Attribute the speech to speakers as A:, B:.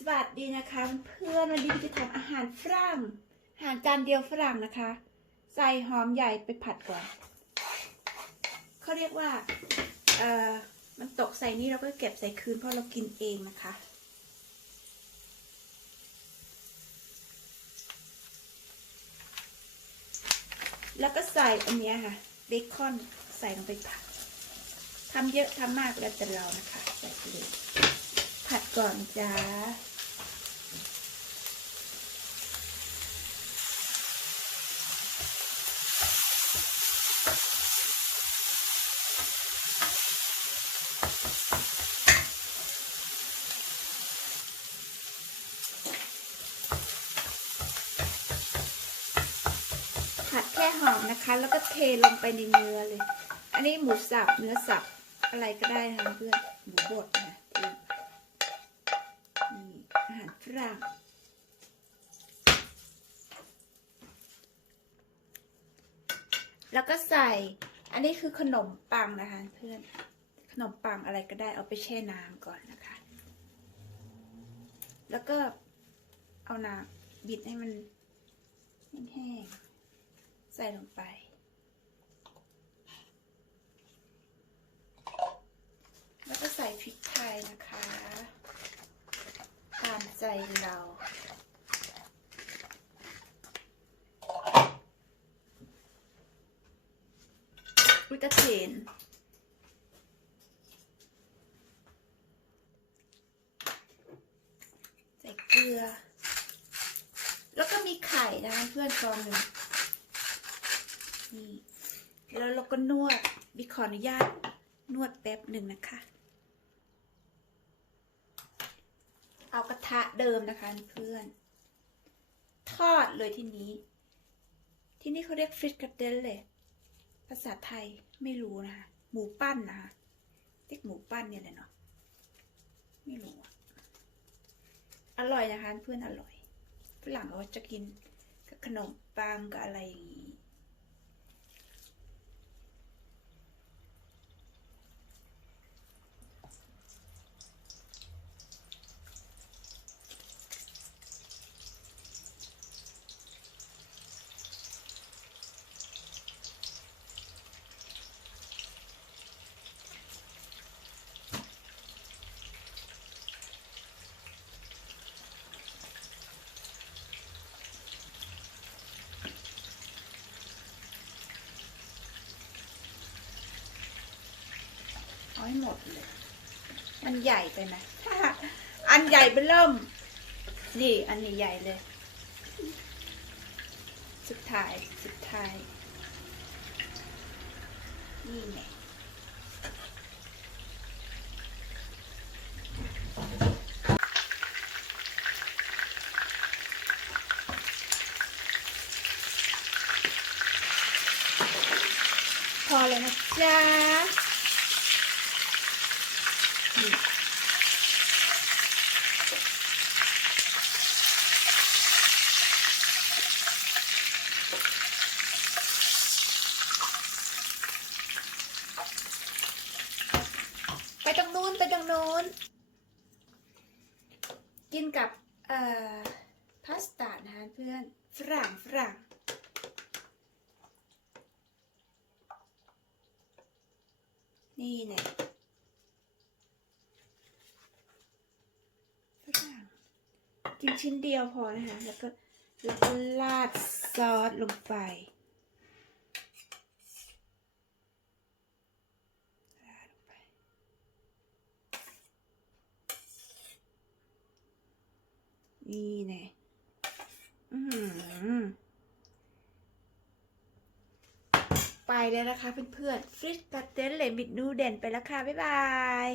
A: สวัสดีนะคะเพื่อนวันนี้พี่จะทำอาหารฝรั่งอาหารจานเดียวฝรั่งนะคะ ใส่หอมใหญ่ไปผัดก่อนเขาเรียกว่าเอ่อมันตกใส่นี่เราก็เก็บใส่คืนเพราะเรากินเองนะคะ แล้วก็ใส่อันนี้ค่ะเบคอนใส่ลงไปผัดทำเยอะทำมากแล้วแต่เรานะคะ ใส่ไปเลย ผัดก่อนจ้า ผัดแค่หอมนะคะ แล้วก็เทลงไปในเนื้อเลย อันนี้หมูสับ เนื้อสับ อะไรก็ได้นะคะเพื่อน หมูบดนะ อาหารฝรั่งแล้วก็ใส่ อันนี้คือขนมปังนะคะ เพื่อน ขนมปังอะไรก็ได้เอาไปแช่น้ำก่อนนะคะ แล้วก็เอาน้ำบิดให้มันแห้งๆใส่ลงไป แล้วก็ใส่พริกไทยนะคะ ตาม ใจเราวิกระเทนใส่เกลือ แล้วก็มีไข่นะคะเพื่อนฟองหนึ่งนี่แล้วเราก็นวดบิขออนุญาตนวดแป๊บหนึ่งนะคะ เอากระทะเดิมนะคะเพื่อน ทอดเลยที่นี้ ที่นี่เขาเรียกฟริตกระเดนเลยภาษาไทยไม่รู้นะคะ หมูปั้นนะคะเรียกหมูปั้นเนี่ยแหละเนาะไม่รู้อะอร่อยนะคะเพื่อนอร่อยฝรั่งเขาจะกินกับขนมปังกับอะไรอย่างนี้ เอาให้หมดเลย มันใหญ่ไปไหมอันใหญ่ไปเริ่ม นี่ อันนี้ใหญ่เลย สุดท้าย สุดท้าย นี่ไงพอเลยนะจ๊ะ นี่ ไปตรงนู้นไปตรงนู้น กินกับเอ่อพาสต้านะคะเพื่อนฝรั่งฝรั่งนี่เนี่ยฝรั่งกินชิ้นเดียวพอนะคะ แล้วก็แล้วก็ราดซอสลงไปราดลงไป นี่แน่อือหือไปแล้วนะคะเพื่อนๆฟริสกาเตนเลมิดนูเด่นไปแล้วค่ะ บ๊ายบาย